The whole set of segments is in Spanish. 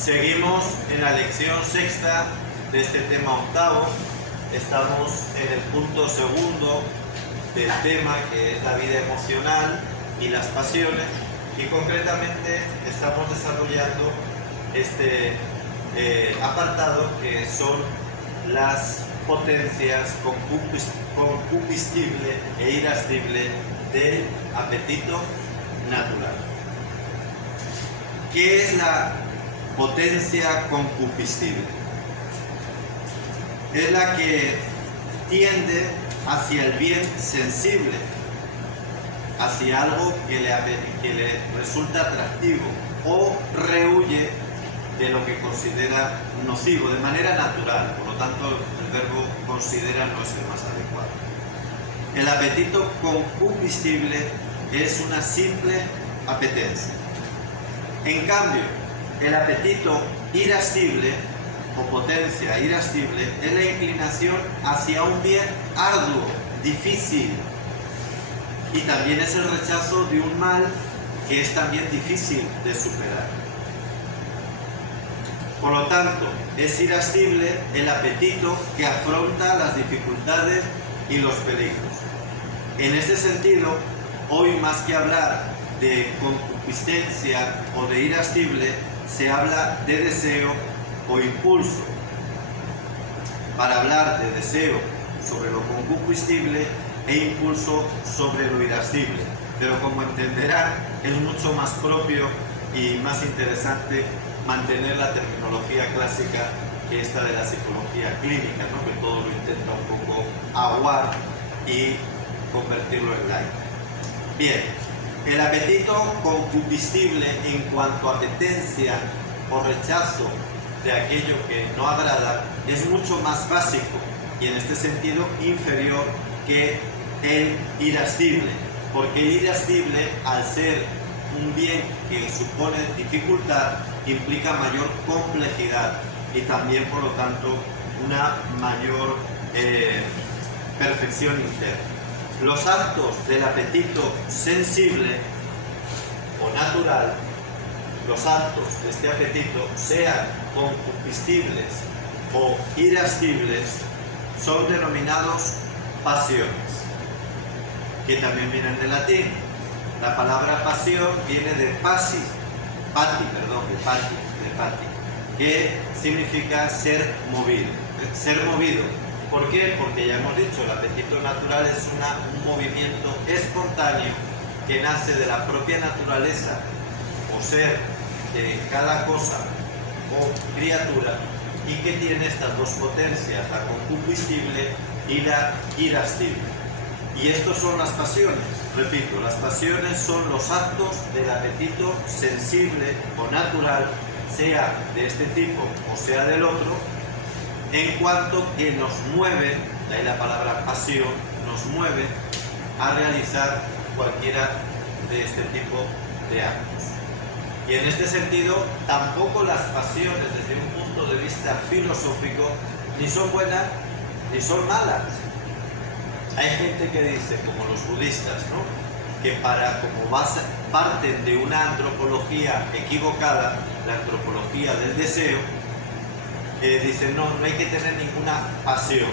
Seguimos en la lección sexta de este tema octavo. Estamos en el punto segundo del tema, que es la vida emocional y las pasiones, y concretamente estamos desarrollando este apartado que son las potencias concupiscible e irascible del apetito natural. ¿Qué es la potencia concupiscible? Es la que tiende hacia el bien sensible, hacia algo que le resulta atractivo, o rehuye de lo que considera nocivo, de manera natural. Por lo tanto, el verbo considera no es el más adecuado. El apetito concupiscible es una simple apetencia. En cambio, el apetito irascible o potencia irascible es la inclinación hacia un bien arduo, difícil, y también es el rechazo de un mal que es también difícil de superar. Por lo tanto, es irascible el apetito que afronta las dificultades y los peligros. En ese sentido, hoy más que hablar de concupiscencia o de irascible, se habla de deseo o impulso. Para hablar de deseo sobre lo concupiscible e impulso sobre lo irascible. Pero como entenderán, es mucho más propio y más interesante mantener la terminología clásica que esta de la psicología clínica, ¿no? Que todo lo intenta un poco aguar y convertirlo en light. Bien, el apetito concupiscible en cuanto a apetencia o rechazo de aquello que no agrada es mucho más básico y en este sentido inferior que el irascible, porque el irascible, al ser un bien que supone dificultad, implica mayor complejidad y también, por lo tanto, una mayor perfección interna. Los actos del apetito sensible o natural, los actos de este apetito, sean concupiscibles o irascibles, son denominados pasiones, que también vienen del latín. La palabra pasión viene de pati, que significa ser movido. Ser movido. ¿Por qué? Porque ya hemos dicho, el apetito natural es un movimiento espontáneo que nace de la propia naturaleza o ser de cada cosa o criatura, y que tiene estas dos potencias, la concupiscible y la irascible. Y estos son las pasiones. Repito, las pasiones son los actos del apetito sensible o natural, sea de este tipo o sea del otro, en cuanto que nos mueven, de ahí la palabra pasión, nos mueve a realizar cualquiera de este tipo de actos. Y en este sentido, tampoco las pasiones desde un punto de vista filosófico ni son buenas ni son malas. Hay gente que dice, como los budistas, ¿no?, que como parten de una antropología equivocada, la antropología del deseo, dicen no hay que tener ninguna pasión.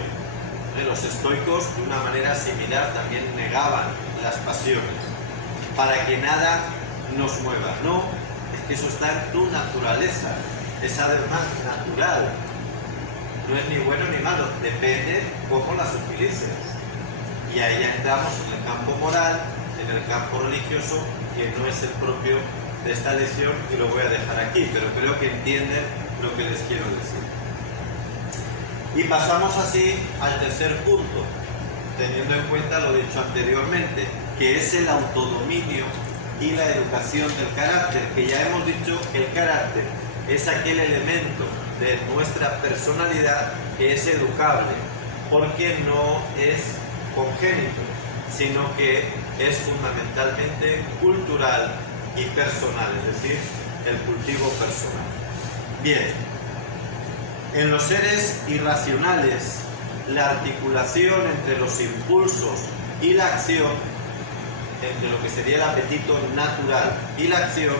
Los estoicos, de una manera similar, también negaban las pasiones, para que nada nos mueva. No, es que eso está en tu naturaleza, es además natural, no es ni bueno ni malo, depende cómo las utilices. Y ahí ya entramos en el campo moral, en el campo religioso, que no es el propio de esta lección, y lo voy a dejar aquí, pero creo que entienden lo que les quiero decir. Y pasamos así al tercer punto, teniendo en cuenta lo dicho anteriormente, que es el autodominio y la educación del carácter, que ya hemos dicho que el carácter es aquel elemento de nuestra personalidad que es educable, porque no es congénito, sino que es fundamentalmente cultural y personal, es decir, el cultivo personal. Bien, en los seres irracionales, la articulación entre los impulsos y la acción, entre lo que sería el apetito natural y la acción,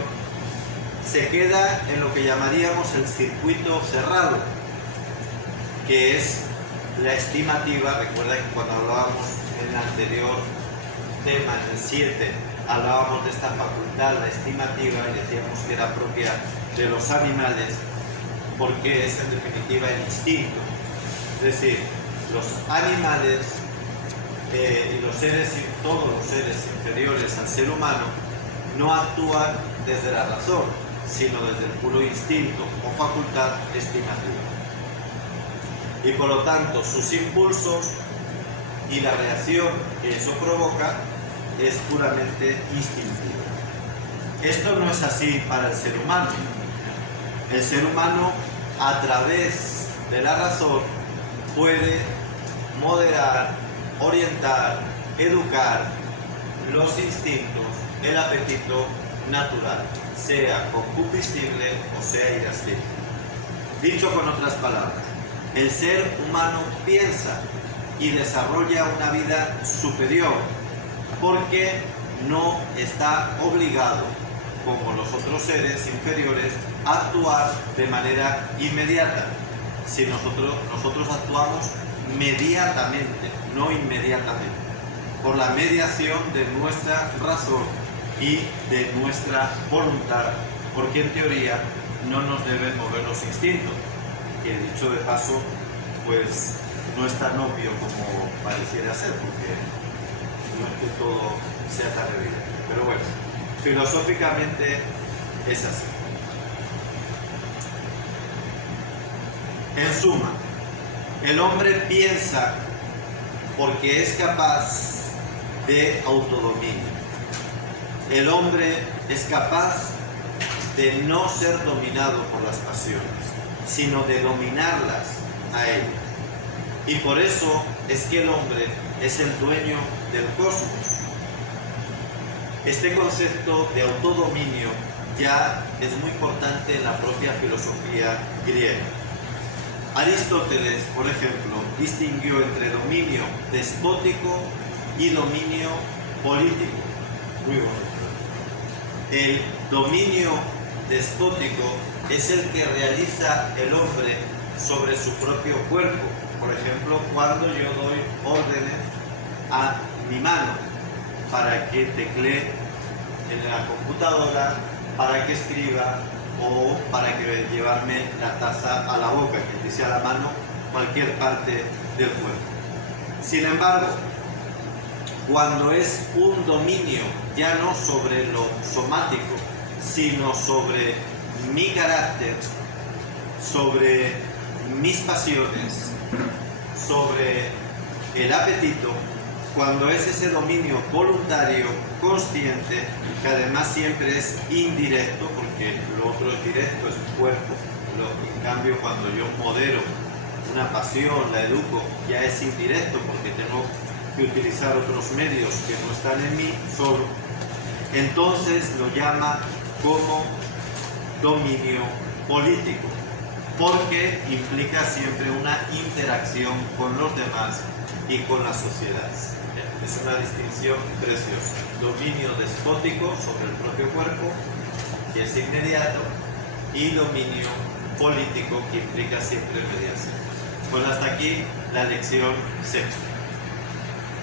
se queda en lo que llamaríamos el circuito cerrado, que es la estimativa. Recuerda que cuando hablábamos en el anterior tema, en el 7, hablábamos de esta facultad, la estimativa, y decíamos que era propia de los animales, porque es en definitiva el instinto. Es decir, los animales y los seres, todos los seres inferiores al ser humano, no actúan desde la razón, sino desde el puro instinto o facultad estimativa. Y por lo tanto, sus impulsos y la reacción que eso provoca es puramente instintiva. Esto no es así para el ser humano. El ser humano, a través de la razón, puede moderar, orientar, educar los instintos, el apetito natural, sea concupiscible o sea irascible. Dicho con otras palabras, el ser humano piensa y desarrolla una vida superior porque no está obligado, como los otros seres inferiores, a actuar de manera inmediata. Si nosotros actuamos mediatamente, no inmediatamente, por la mediación de nuestra razón y de nuestra voluntad, porque en teoría no nos deben mover los instintos, que dicho de paso, pues no es tan obvio como pareciera ser, porque no es que todo sea tan evidente. Pero bueno, filosóficamente es así. En suma, el hombre piensa porque es capaz de autodominio. El hombre es capaz de no ser dominado por las pasiones, sino de dominarlas a ellas. Y por eso es que el hombre es el dueño del cosmos. Este concepto de autodominio ya es muy importante en la propia filosofía griega. Aristóteles, por ejemplo, distinguió entre dominio despótico y dominio político. Muy bonito. El dominio despótico es el que realiza el hombre sobre su propio cuerpo. Por ejemplo, cuando yo doy órdenes a mi mano para que teclee en la computadora, para que escriba o para que llevarme la taza a la boca, que dice a la mano, cualquier parte del cuerpo. Sin embargo, cuando es un dominio ya no sobre lo somático, sino sobre mi carácter, sobre mis pasiones, sobre el apetito, cuando es ese dominio voluntario, consciente, que además siempre es indirecto, porque lo otro es directo, es mi cuerpo. En cambio, cuando yo modero una pasión, la educo, ya es indirecto, porque tengo que utilizar otros medios que no están en mí solo. Entonces lo llama como dominio político, porque implica siempre una interacción con los demás y con la sociedad. Es una distinción preciosa. Dominio despótico sobre el propio cuerpo, que es inmediato, y dominio político, que implica siempre mediación. Pues hasta aquí la lección sexta.